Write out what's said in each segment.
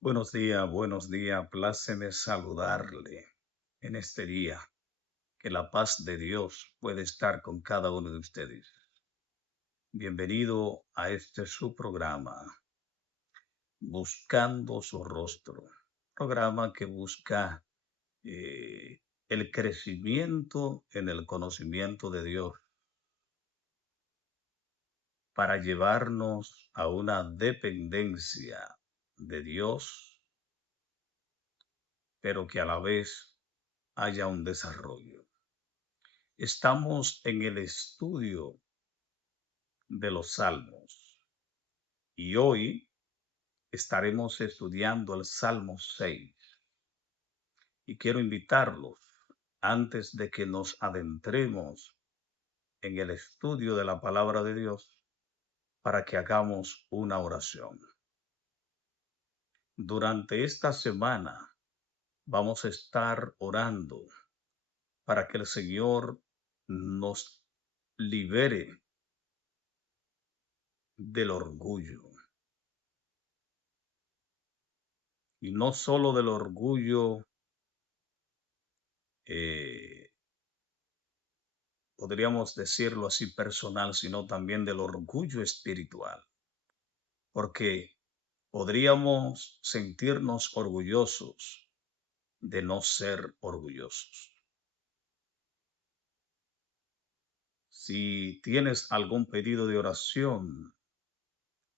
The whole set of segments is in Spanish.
Buenos días, pláceme saludarle en este día. Que la paz de Dios puede estar con cada uno de ustedes. Bienvenido a este su programa, Buscando su Rostro. Programa que busca el crecimiento en el conocimiento de Dios para llevarnos a una dependencia de Dios, pero que a la vez haya un desarrollo. Estamos en el estudio de los Salmos y hoy estaremos estudiando el Salmo 6 y quiero invitarlos antes de que nos adentremos en el estudio de la palabra de Dios para que hagamos una oración. Durante esta semana vamos a estar orando para que el Señor nos libere del orgullo. Y no solo del orgullo, eh, podríamos decirlo así personal, sino también del orgullo espiritual, porque podríamos sentirnos orgullosos de no ser orgullosos. Si tienes algún pedido de oración,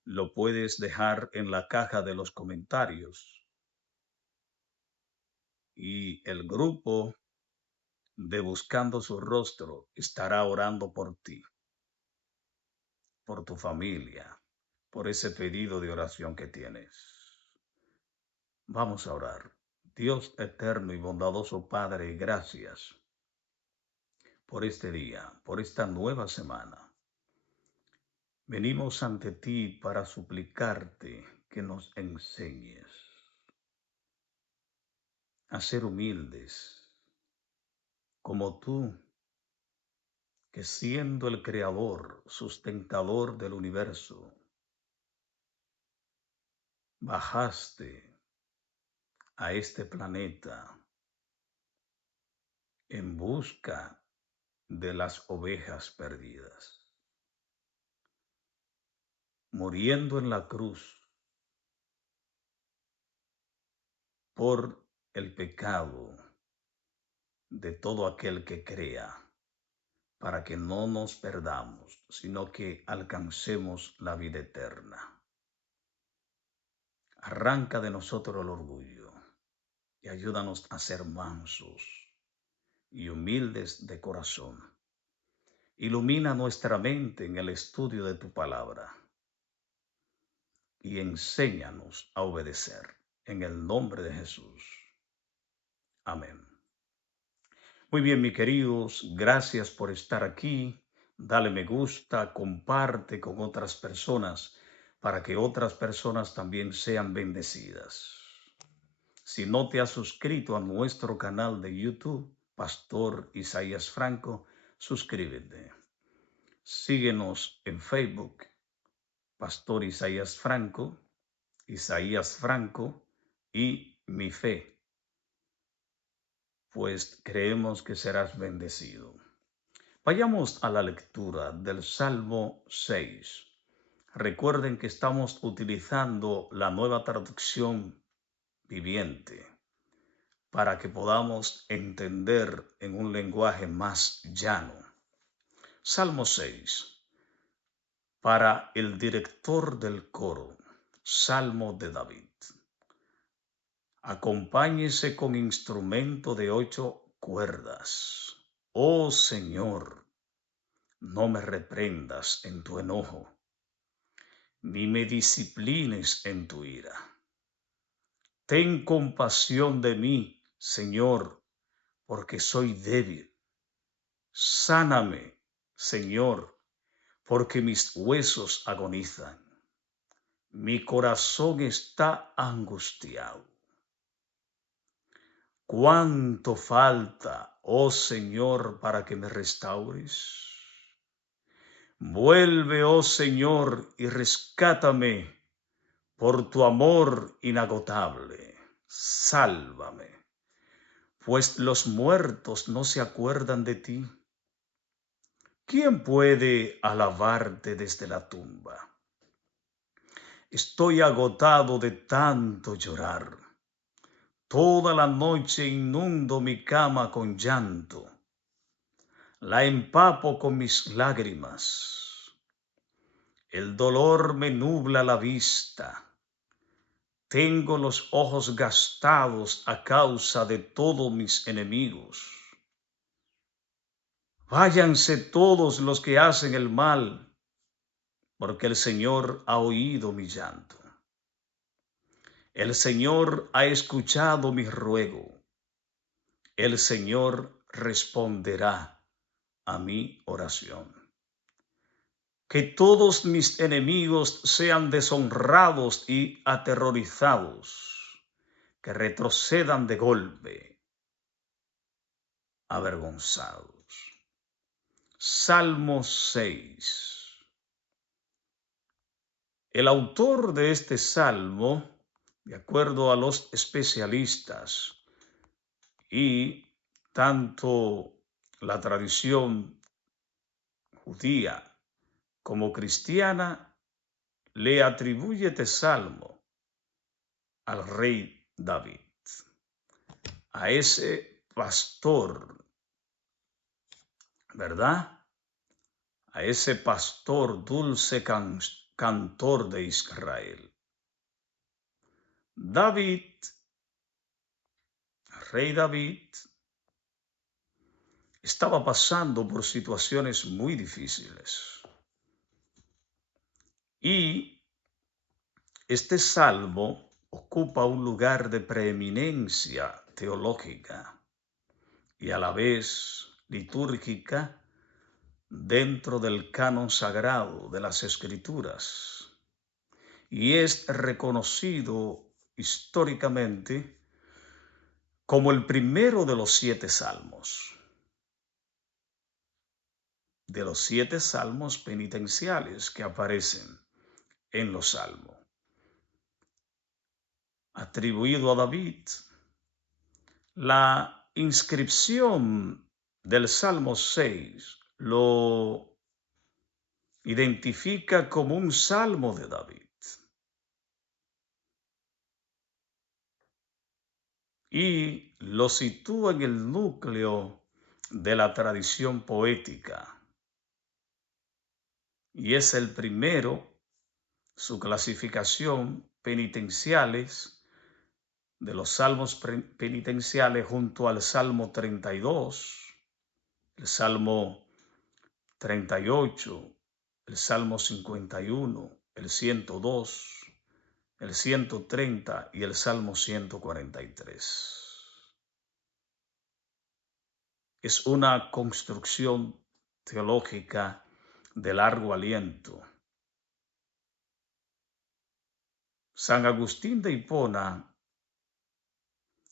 lo puedes dejar en la caja de los comentarios y el grupo de Buscando su Rostro estará orando por ti, por tu familia, por ese pedido de oración que tienes. Vamos a orar. Dios eterno y bondadoso Padre, gracias por este día, por esta nueva semana. Venimos ante ti para suplicarte que nos enseñes a ser humildes, como tú, que siendo el creador, sustentador del universo, bajaste a este planeta en busca de las ovejas perdidas, muriendo en la cruz por el pecado de todo aquel que crea, para que no nos perdamos, sino que alcancemos la vida eterna. Arranca de nosotros el orgullo y ayúdanos a ser mansos y humildes de corazón. Ilumina nuestra mente en el estudio de tu palabra y enséñanos a obedecer. En el nombre de Jesús. Amén. Muy bien, mis queridos, gracias por estar aquí. Dale me gusta, comparte con otras personas para que otras personas también sean bendecidas. Si no te has suscrito a nuestro canal de YouTube, Pastor Isaías Franco, suscríbete. Síguenos en Facebook, Pastor Isaías Franco y Mi Fe, pues creemos que serás bendecido. Vayamos a la lectura del Salmo 6. Recuerden que estamos utilizando la nueva traducción viviente para que podamos entender en un lenguaje más llano. Salmo 6. Para el director del coro, Salmo de David. Acompáñese con instrumento de 8 cuerdas. Oh Señor, no me reprendas en tu enojo, ni me disciplines en tu ira. Ten compasión de mí, Señor, porque soy débil. Sáname, Señor, porque mis huesos agonizan. Mi corazón está angustiado. ¿Cuánto falta, oh Señor, para que me restaures? Vuelve, oh Señor, y rescátame, por tu amor inagotable, sálvame, pues los muertos no se acuerdan de ti. ¿Quién puede alabarte desde la tumba? Estoy agotado de tanto llorar. Toda la noche inundo mi cama con llanto. La empapo con mis lágrimas. El dolor me nubla la vista. Tengo los ojos gastados a causa de todos mis enemigos. Váyanse todos los que hacen el mal, porque el Señor ha oído mi llanto. El Señor ha escuchado mi ruego. El Señor responderá a mi oración. Que todos mis enemigos sean deshonrados y aterrorizados, que retrocedan de golpe, avergonzados. Salmo 6. El autor de este salmo, de acuerdo a los especialistas y tanto la tradición judía como cristiana, le atribuye este salmo al rey David, a ese pastor, ¿verdad? A ese pastor dulce cantor de Israel. David, rey David, estaba pasando por situaciones muy difíciles. Y este salmo ocupa un lugar de preeminencia teológica y a la vez litúrgica dentro del canon sagrado de las Escrituras, y es reconocido históricamente como el primero de los 7 salmos, penitenciales que aparecen en los salmos. Atribuido a David, la inscripción del Salmo 6 lo identifica como un salmo de David. Y lo sitúa en el núcleo de la tradición poética. Y es el primero, su clasificación penitenciales, de los salmos penitenciales junto al Salmo 32, el Salmo 38, el Salmo 51, el 102, el 130 y el Salmo 143. Es una construcción teológica de largo aliento. San Agustín de Hipona,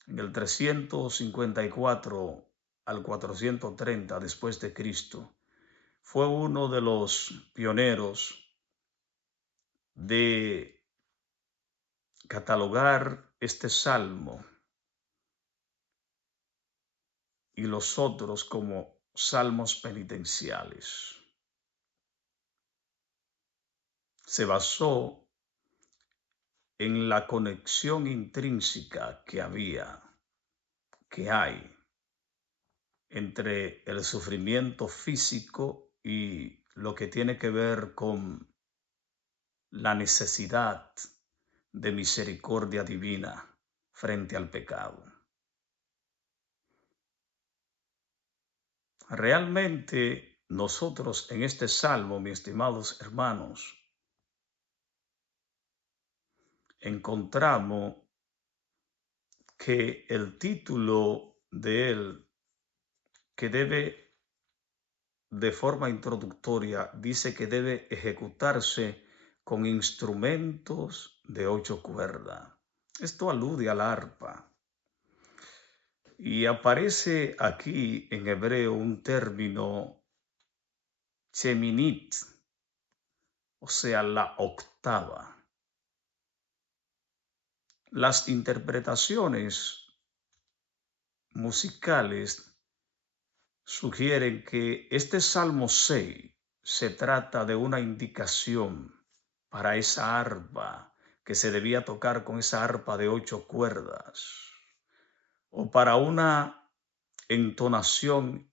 en el 354 al 430 después de Cristo, fue uno de los pioneros de catalogar este salmo y los otros como salmos penitenciales. Se basó en la conexión intrínseca que hay entre el sufrimiento físico y lo que tiene que ver con la necesidad de misericordia divina frente al pecado. Realmente nosotros en este salmo, mis estimados hermanos, encontramos que el título de él, que debe de forma introductoria, dice que debe ejecutarse con instrumentos de 8 cuerdas. Esto alude al arpa. Y aparece aquí en hebreo un término cheminit, o sea, la octava. Las interpretaciones musicales sugieren que este Salmo 6 se trata de una indicación para esa arpa que se debía tocar con esa arpa de 8 cuerdas, o para una entonación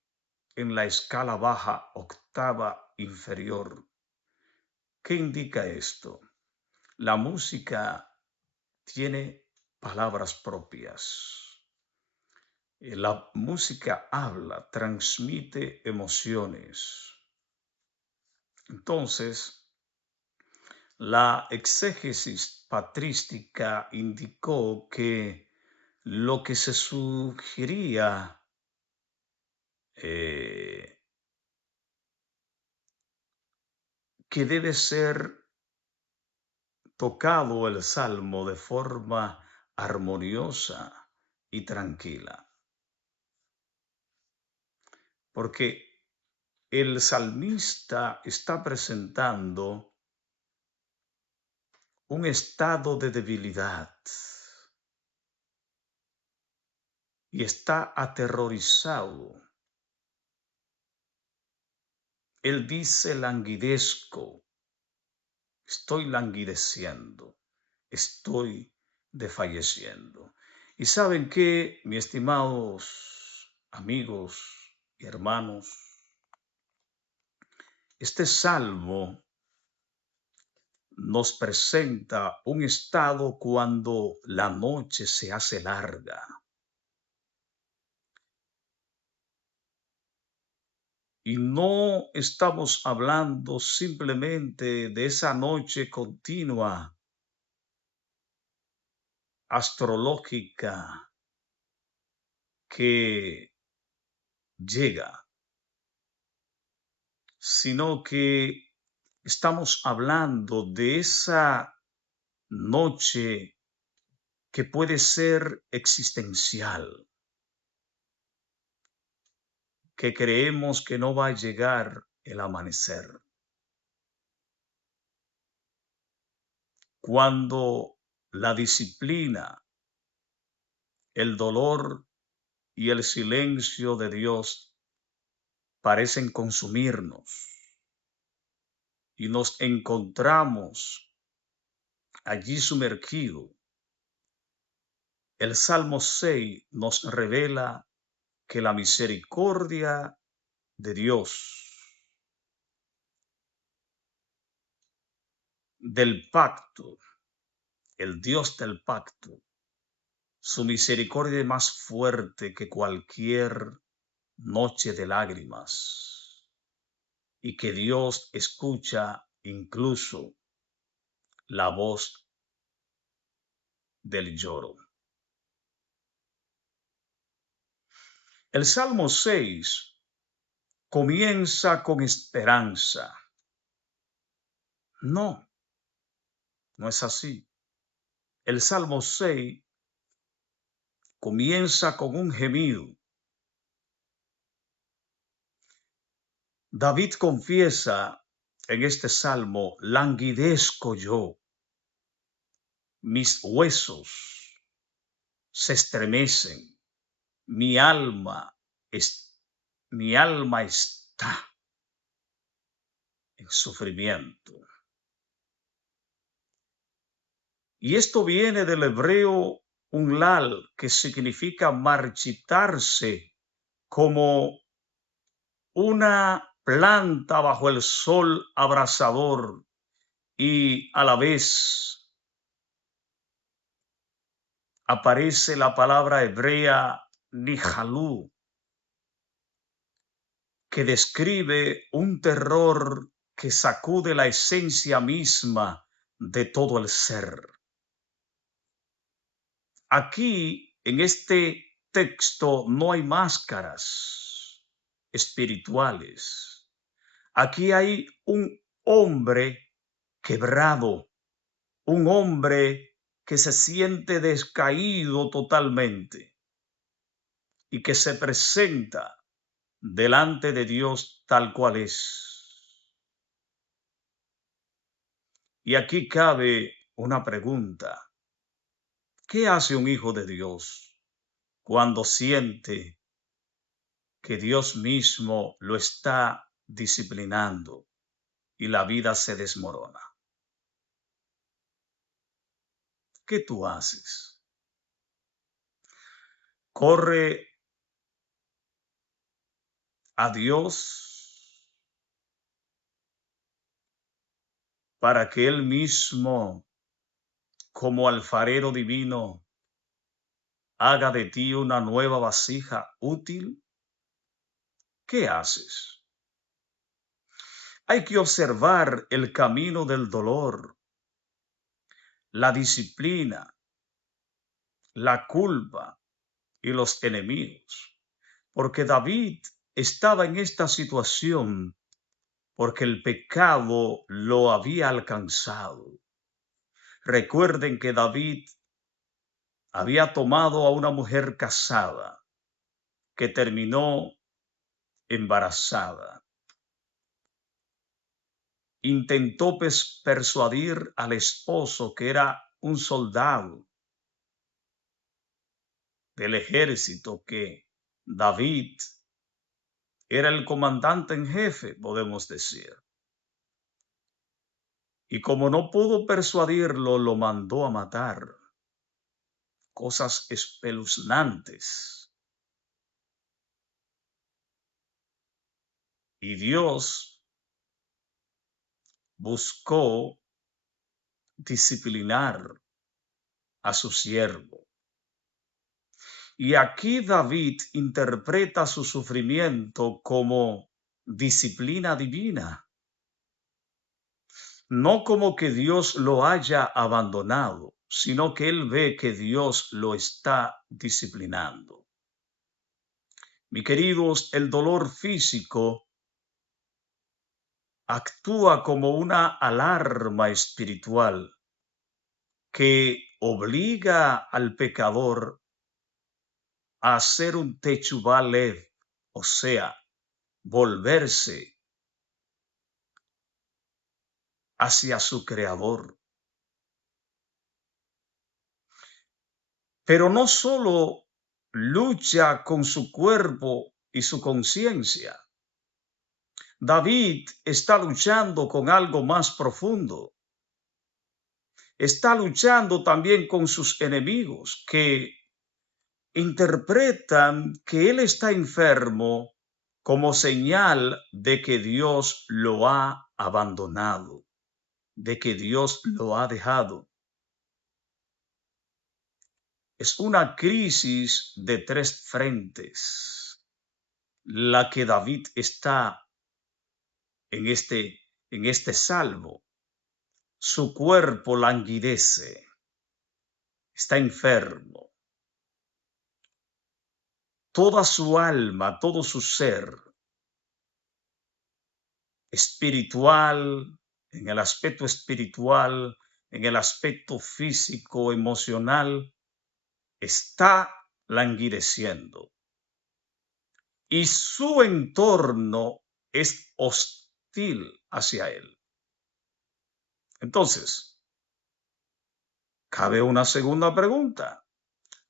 en la escala baja octava inferior. ¿Qué indica esto? La música tiene palabras propias. La música habla, transmite emociones. Entonces, la exégesis patrística indicó que lo que se sugería que debe ser tocado el salmo de forma armoniosa y tranquila, porque el salmista está presentando un estado de debilidad y está aterrorizado. Él dice languidezco, estoy languideciendo, estoy desfalleciendo. Y saben qué, mis estimados amigos y hermanos, este salmo nos presenta un estado cuando la noche se hace larga. Y no estamos hablando simplemente de esa noche continua astrológica que llega, sino que estamos hablando de esa noche que puede ser existencial, que creemos que no va a llegar el amanecer. Cuando la disciplina, el dolor y el silencio de Dios parecen consumirnos y nos encontramos allí sumergidos, el Salmo 6 nos revela que la misericordia de Dios, del pacto, el Dios del pacto, su misericordia es más fuerte que cualquier noche de lágrimas y que Dios escucha incluso la voz del lloro. El Salmo 6 comienza con esperanza. No, no es así. El Salmo 6 comienza con un gemido. David confiesa en este salmo, languidezco yo, mis huesos se estremecen, mi alma, mi alma está en sufrimiento. Y esto viene del hebreo unlal, que significa marchitarse, como una planta bajo el sol abrasador, y a la vez aparece la palabra hebrea nijalú, que describe un terror que sacude la esencia misma de todo el ser. Aquí, en este texto, no hay máscaras espirituales. Aquí hay un hombre quebrado, un hombre que se siente descaído totalmente y que se presenta delante de Dios tal cual es. Y aquí cabe una pregunta. ¿Qué hace un hijo de Dios cuando siente que Dios mismo lo está disciplinando y la vida se desmorona? ¿Qué tú haces? ¿Corre a Dios para que Él mismo, como alfarero divino, haga de ti una nueva vasija útil? ¿Qué haces? Hay que observar el camino del dolor, la disciplina, la culpa y los enemigos, porque David estaba en esta situación porque el pecado lo había alcanzado. Recuerden que David había tomado a una mujer casada que terminó embarazada. Intentó persuadir al esposo, que era un soldado del ejército, que David era el comandante en jefe, podemos decir. Y como no pudo persuadirlo, lo mandó a matar. Cosas espeluznantes. Y Dios buscó disciplinar a su siervo. Y aquí David interpreta su sufrimiento como disciplina divina, no como que Dios lo haya abandonado, sino que él ve que Dios lo está disciplinando. Mis queridos, el dolor físico actúa como una alarma espiritual que obliga al pecador a hacer un techubá lev, o sea, volverse hacia su creador. Pero no solo lucha con su cuerpo y su conciencia. David está luchando con algo más profundo. Está luchando también con sus enemigos, que interpretan que él está enfermo como señal de que Dios lo ha abandonado, de que Dios lo ha dejado. Es una crisis de tres frentes la que David está en este salmo. Su cuerpo languidece, está enfermo. Toda su alma, todo su ser espiritual, en el aspecto espiritual, en el aspecto físico, emocional, está languideciendo. Y su entorno es hostil hacia él. Entonces, cabe una segunda pregunta.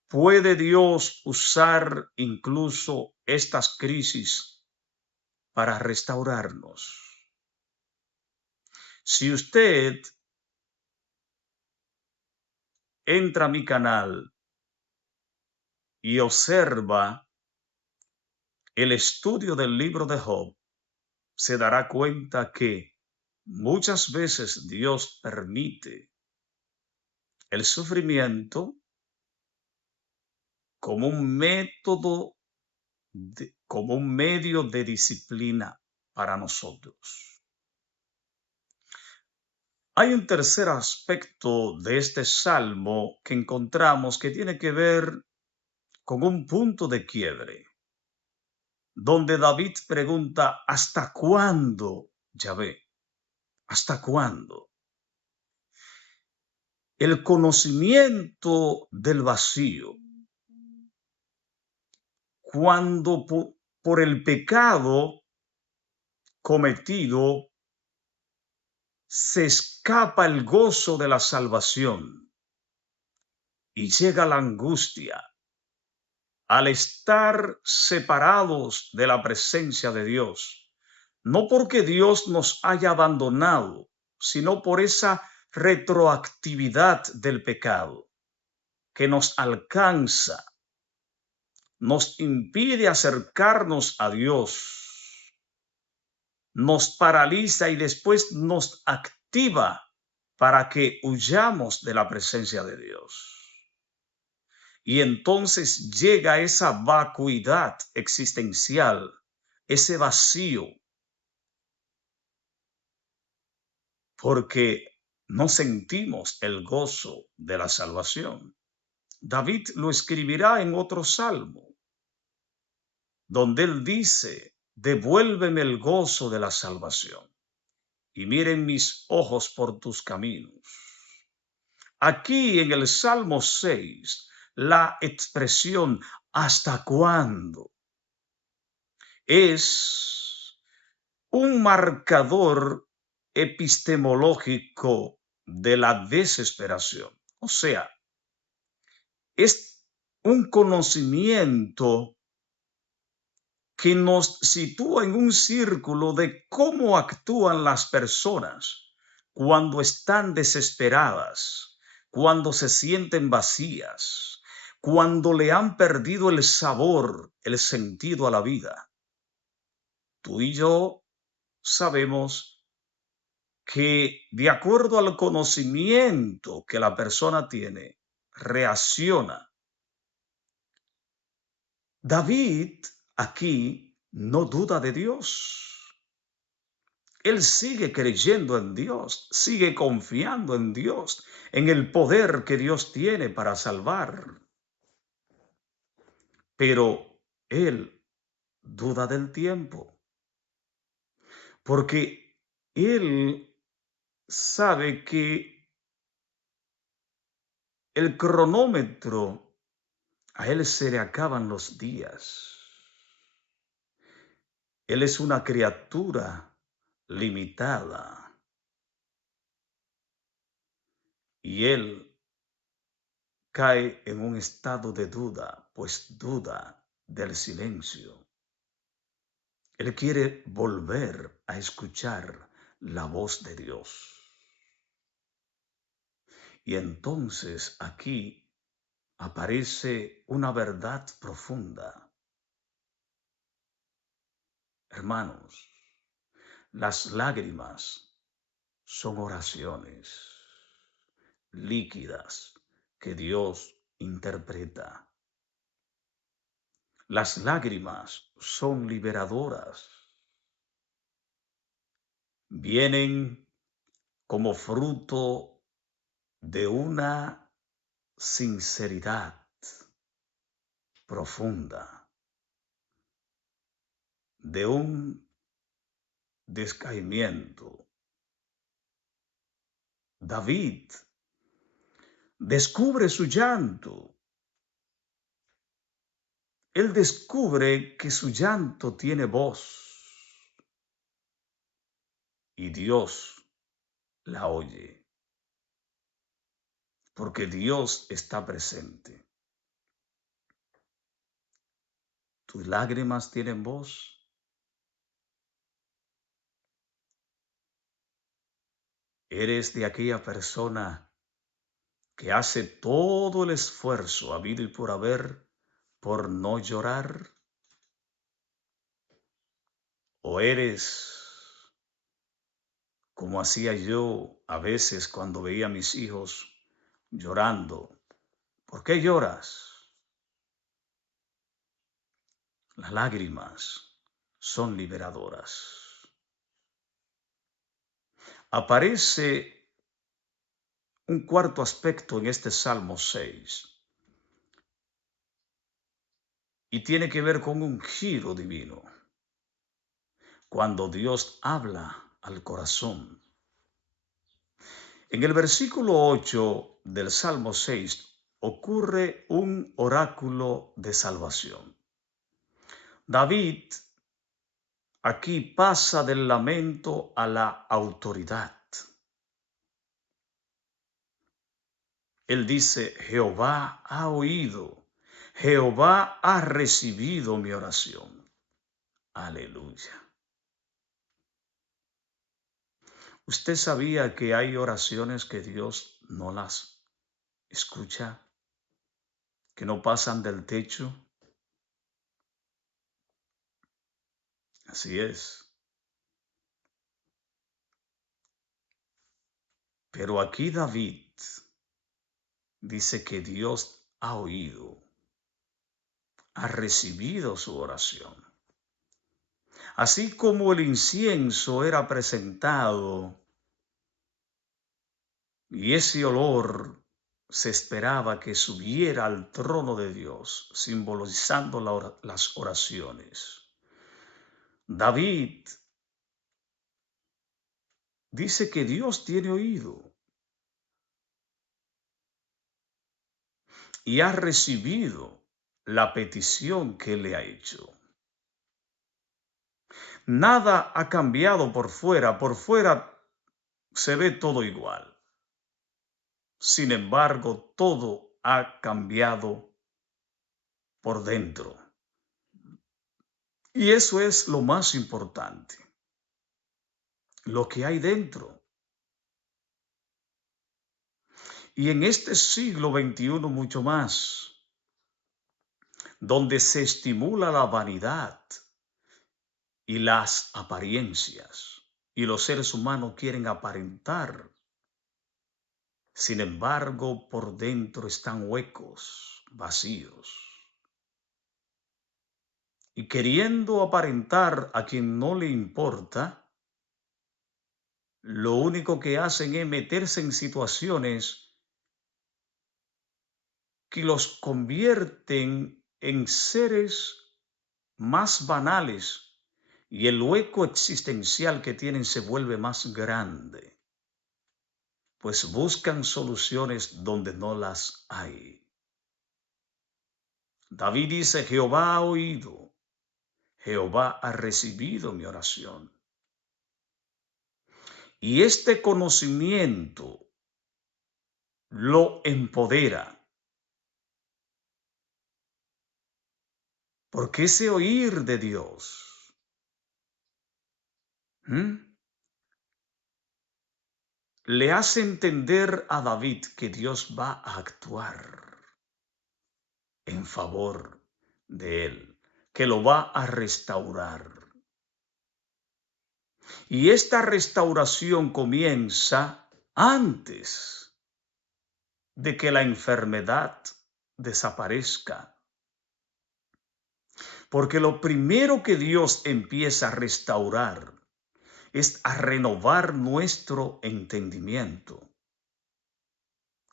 ¿Puede Dios usar incluso estas crisis para restaurarnos? Si usted entra a mi canal y observa el estudio del libro de Job, se dará cuenta que muchas veces Dios permite el sufrimiento como un método, como un medio de disciplina para nosotros. Hay un tercer aspecto de este salmo que encontramos que tiene que ver con un punto de quiebre, donde David pregunta: ¿hasta cuándo, Yahvé? ¿Hasta cuándo? El conocimiento del vacío, cuando por el pecado cometido se escapa el gozo de la salvación. y llega la angustia. Al estar separados de la presencia de Dios, no porque Dios nos haya abandonado, sino por esa retroactividad del pecado que nos alcanza, nos impide acercarnos a Dios, nos paraliza y después nos activa para que huyamos de la presencia de Dios. Y entonces llega esa vacuidad existencial, ese vacío, porque no sentimos el gozo de la salvación. David lo escribirá en otro salmo, donde él dice, devuélveme el gozo de la salvación y miren mis ojos por tus caminos. Aquí en el Salmo 6, la expresión ¿hasta cuándo? Es un marcador epistemológico de la desesperación. O sea, es un conocimiento que nos sitúa en un círculo de cómo actúan las personas cuando están desesperadas, cuando se sienten vacías, cuando le han perdido el sabor, el sentido a la vida. Tú y yo sabemos que de acuerdo al conocimiento que la persona tiene, reacciona. David aquí no duda de Dios. Él sigue creyendo en Dios, sigue confiando en Dios, en el poder que Dios tiene para salvar. Pero él duda del tiempo, porque él sabe que el cronómetro a él se le acaban los días. Él es una criatura limitada y él cae en un estado de duda, pues duda del silencio. Él quiere volver a escuchar la voz de Dios. Y entonces aquí aparece una verdad profunda. Hermanos, las lágrimas son oraciones líquidas que Dios interpreta. Las lágrimas son liberadoras. Vienen como fruto de una sinceridad profunda, de un descaimiento. David descubre su llanto. Él descubre que su llanto tiene voz y Dios la oye, porque Dios está presente. ¿Tus lágrimas tienen voz? ¿Eres de aquella persona que hace todo el esfuerzo habido y por haber por no llorar? ¿O eres como hacía yo a veces cuando veía a mis hijos llorando? ¿Por qué lloras? Las lágrimas son liberadoras. Aparece un cuarto aspecto en este Salmo 6 y tiene que ver con un giro divino. Cuando Dios habla al corazón. En el versículo 8 del Salmo 6 ocurre un oráculo de salvación. David aquí pasa del lamento a la autoridad. él dice, Jehová ha oído, Jehová ha recibido mi oración. Aleluya. ¿Usted sabía que hay oraciones que Dios no las escucha, que no pasan del techo? Así es. Pero aquí David dice que Dios ha oído, ha recibido su oración. Así como el incienso era presentado y ese olor se esperaba que subiera al trono de Dios, simbolizando las oraciones. David dice que Dios tiene oído y ha recibido la petición que le ha hecho. Nada ha cambiado por fuera se ve todo igual. Sin embargo, todo ha cambiado por dentro. Y eso es lo más importante, lo que hay dentro. Y en este siglo XXI mucho más, donde se estimula la vanidad y las apariencias, y los seres humanos quieren aparentar. Sin embargo, por dentro están huecos, vacíos. Y queriendo aparentar a quien no le importa, lo único que hacen es meterse en situaciones que los convierten en seres más banales y el hueco existencial que tienen se vuelve más grande, pues buscan soluciones donde no las hay. David dice, Jehová ha oído, Jehová ha recibido mi oración. Y este conocimiento lo empodera. Porque ese oír de Dios le hace entender a David que Dios va a actuar en favor de él, que lo va a restaurar. Y esta restauración comienza antes de que la enfermedad desaparezca. Porque lo primero que Dios empieza a restaurar es a renovar nuestro entendimiento,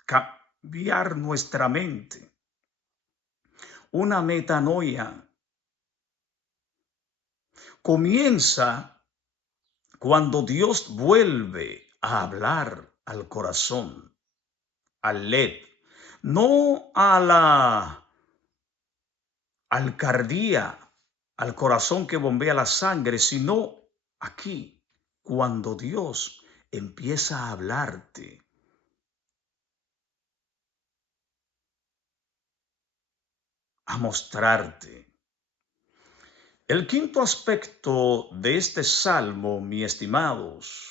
cambiar nuestra mente. Una metanoia comienza cuando Dios vuelve a hablar al corazón, al LED, no a la al cardía, al corazón que bombea la sangre, sino aquí, cuando Dios empieza a hablarte, a mostrarte. El quinto aspecto de este salmo, mis estimados,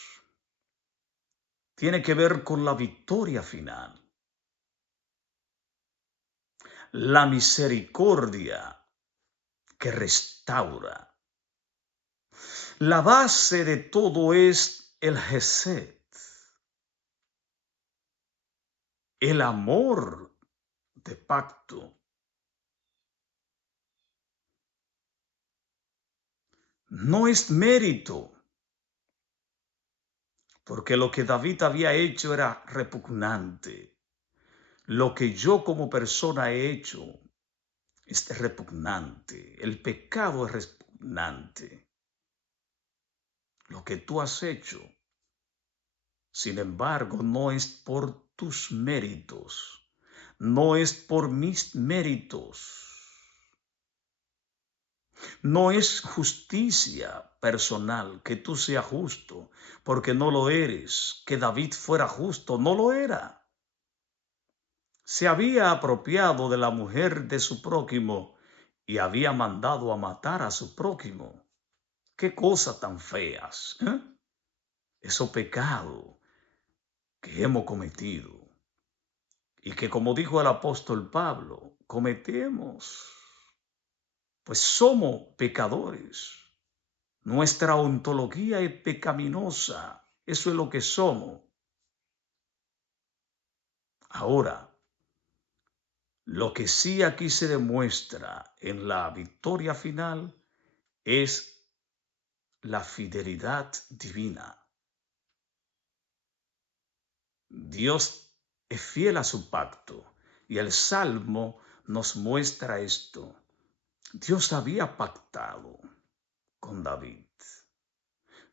tiene que ver con la victoria final. La misericordia que restaura. La base de todo es el Gesed, el amor de pacto. No es mérito, porque lo que David había hecho era repugnante. Lo que yo como persona he hecho es repugnante. El pecado es repugnante. Lo que tú has hecho, sin embargo, no es por tus méritos, no es por mis méritos. No es justicia personal que tú seas justo, porque no lo eres. Que David fuera justo, no lo era. se había apropiado de la mujer de su prójimo y había mandado a matar a su prójimo. Qué cosas tan feas, ¿eh? Esos pecados que hemos cometido y que, como dijo el apóstol Pablo, cometemos, pues somos pecadores. Nuestra ontología es pecaminosa. Eso es lo que somos. Ahora, lo que sí aquí se demuestra en la victoria final es la fidelidad divina. Dios es fiel a su pacto y el Salmo nos muestra esto. Dios había pactado con David.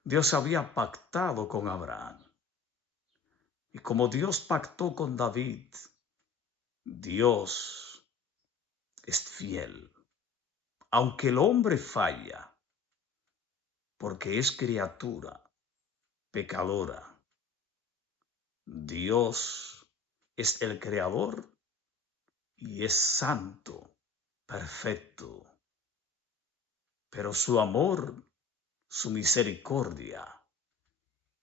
Dios había pactado con Abraham. Y como Dios pactó con David, Dios es fiel. Aunque el hombre falla, porque es criatura pecadora, Dios es el creador y es santo, perfecto. Pero su amor, su misericordia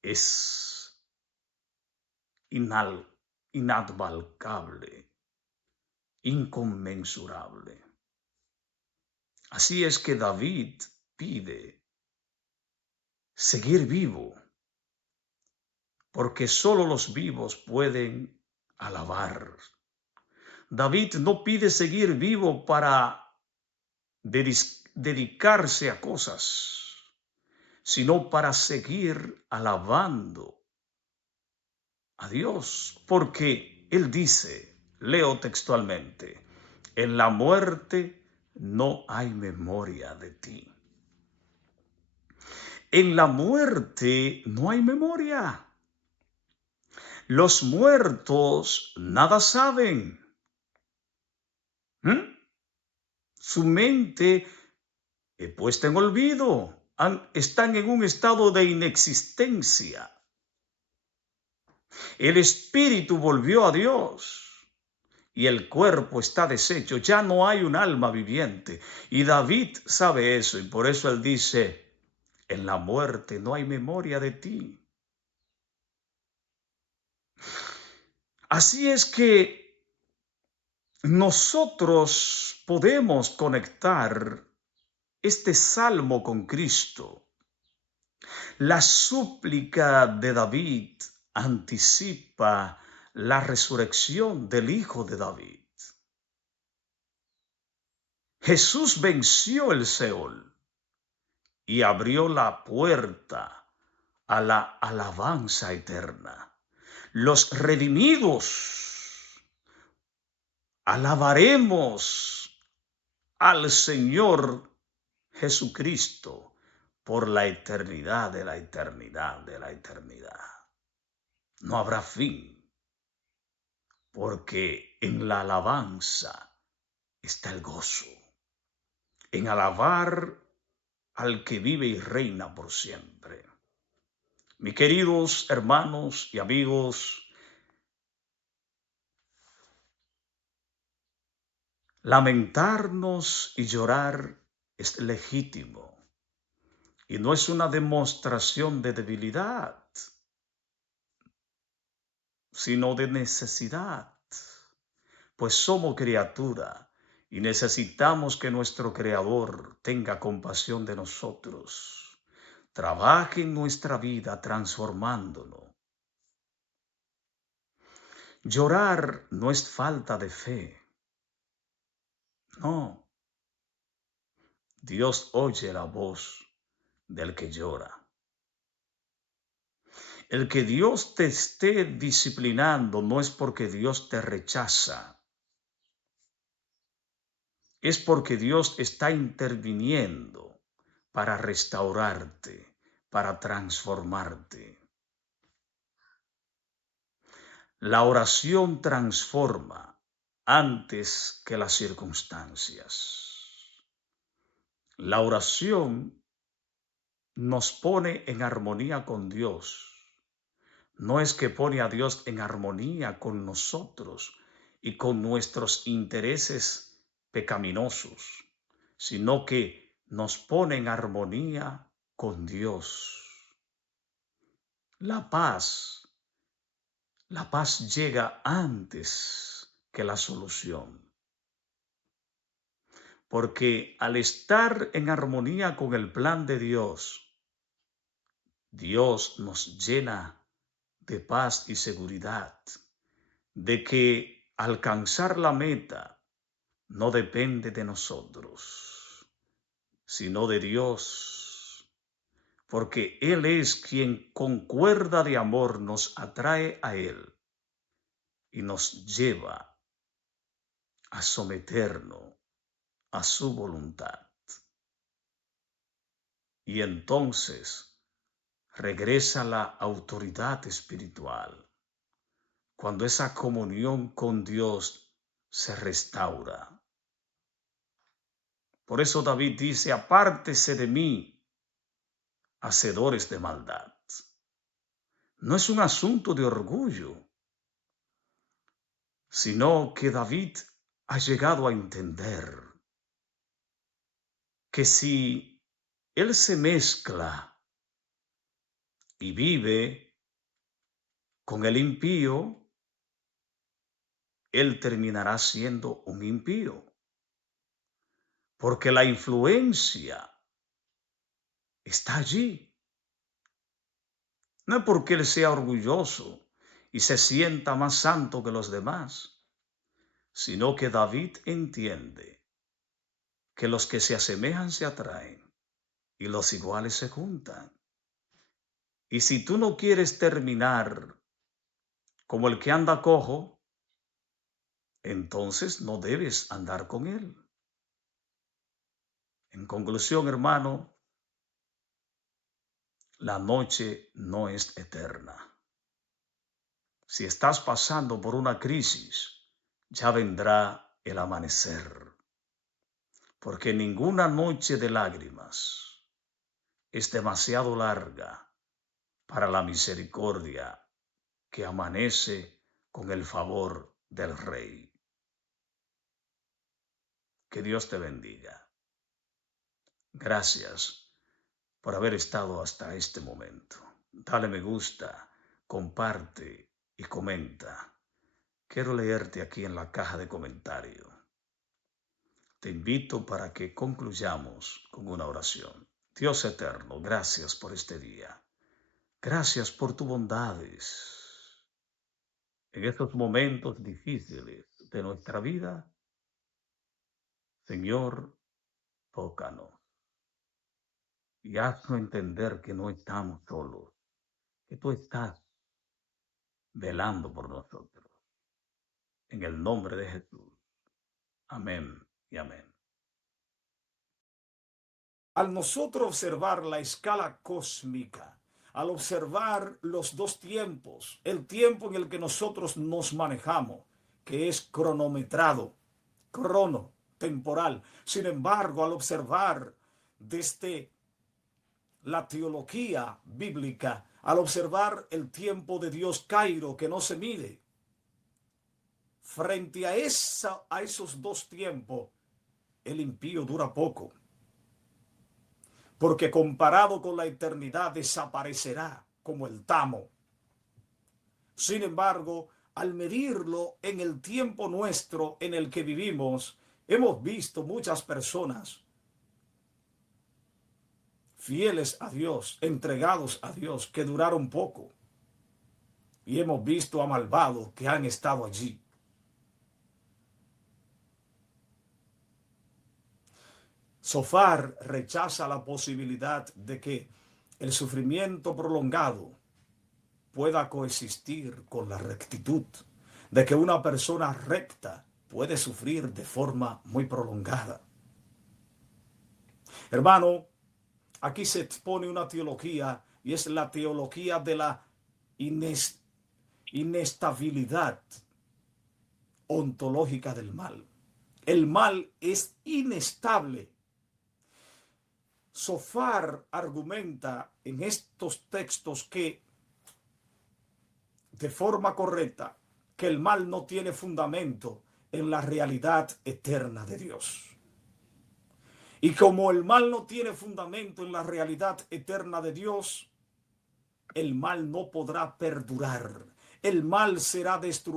es inabarcable, inconmensurable. Así es que David pide seguir vivo, porque solo los vivos pueden alabar. David no pide seguir vivo para dedicarse a cosas, sino para seguir alabando a Dios, porque Él dice, leo textualmente, en la muerte no hay memoria de ti. En la muerte no hay memoria. Los muertos nada saben. Su mente puesta en olvido. Están en un estado de inexistencia. El espíritu volvió a Dios y el cuerpo está deshecho. Ya no hay un alma viviente. Y David sabe eso y por eso él dice, en la muerte no hay memoria de ti. Así es que nosotros podemos conectar este salmo con Cristo. La súplica de David anticipa la resurrección del Hijo de David. Jesús venció el Seol y abrió la puerta a la alabanza eterna. Los redimidos alabaremos al Señor Jesucristo por la eternidad de la eternidad de la eternidad. No habrá fin, porque en la alabanza está el gozo, en alabar al que vive y reina por siempre. Mis queridos hermanos y amigos, lamentarnos y llorar es legítimo y no es una demostración de debilidad, sino de necesidad, pues somos criatura y necesitamos que nuestro Creador tenga compasión de nosotros, trabaje en nuestra vida transformándonos. Llorar no es falta de fe, no. Dios oye la voz del que llora. El que Dios te esté disciplinando no es porque Dios te rechaza, es porque Dios está interviniendo para restaurarte, para transformarte. La oración transforma antes que las circunstancias. La oración nos pone en armonía con Dios. No es que pone a Dios en armonía con nosotros, y con nuestros intereses pecaminosos, sino que nos pone en armonía con Dios. La paz llega antes que la solución, porque al estar en armonía con el plan de Dios, Dios nos llena de paz y seguridad, de que alcanzar la meta no depende de nosotros, sino de Dios, porque Él es quien con cuerda de amor nos atrae a Él y nos lleva a someternos a su voluntad. Y entonces regresa la autoridad espiritual, cuando esa comunión con Dios se restaura. Por eso David dice, apártese de mí, hacedores de maldad. No es un asunto de orgullo, sino que David ha llegado a entender que si él se mezcla y vive con el impío, él terminará siendo un impío, porque la influencia está allí. No es porque él sea orgulloso y se sienta más santo que los demás, sino que David entiende que los que se asemejan se atraen y los iguales se juntan. Y si tú no quieres terminar como el que anda cojo, entonces no debes andar con él. En conclusión, hermano, la noche no es eterna. Si estás pasando por una crisis, ya vendrá el amanecer, porque ninguna noche de lágrimas es demasiado larga para la misericordia que amanece con el favor del Rey. Que Dios te bendiga. Gracias por haber estado hasta este momento. Dale me gusta, comparte y comenta. Quiero leerte aquí en la caja de comentarios. Te invito para que concluyamos con una oración. Dios eterno, gracias por este día. Gracias por tus bondades. En estos momentos difíciles de nuestra vida, Señor, tócanos y haznos entender que no estamos solos, que tú estás velando por nosotros. En el nombre de Jesús. Amén y amén. Al nosotros observar la escala cósmica, al observar los dos tiempos, el tiempo en el que nosotros nos manejamos, que es cronometrado, temporal. Sin embargo, al observar desde la teología bíblica, al observar el tiempo de Dios Cairo, que no se mide, frente a esos dos tiempos, el impío dura poco, porque comparado con la eternidad desaparecerá como el tamo. Sin embargo, al medirlo en el tiempo nuestro en el que vivimos, hemos visto muchas personas fieles a Dios, entregados a Dios, que duraron poco. Y hemos visto a malvados que han estado allí. Sofar rechaza la posibilidad de que el sufrimiento prolongado pueda coexistir con la rectitud, de que una persona recta puede sufrir de forma muy prolongada. Hermano, aquí se expone una teología y es la teología de la inestabilidad ontológica del mal. El mal es inestable. Sofar argumenta en estos textos que de forma correcta que el mal no tiene fundamento en la realidad eterna de Dios. Y como el mal no tiene fundamento en la realidad eterna de Dios, el mal no podrá perdurar. El mal será destruido.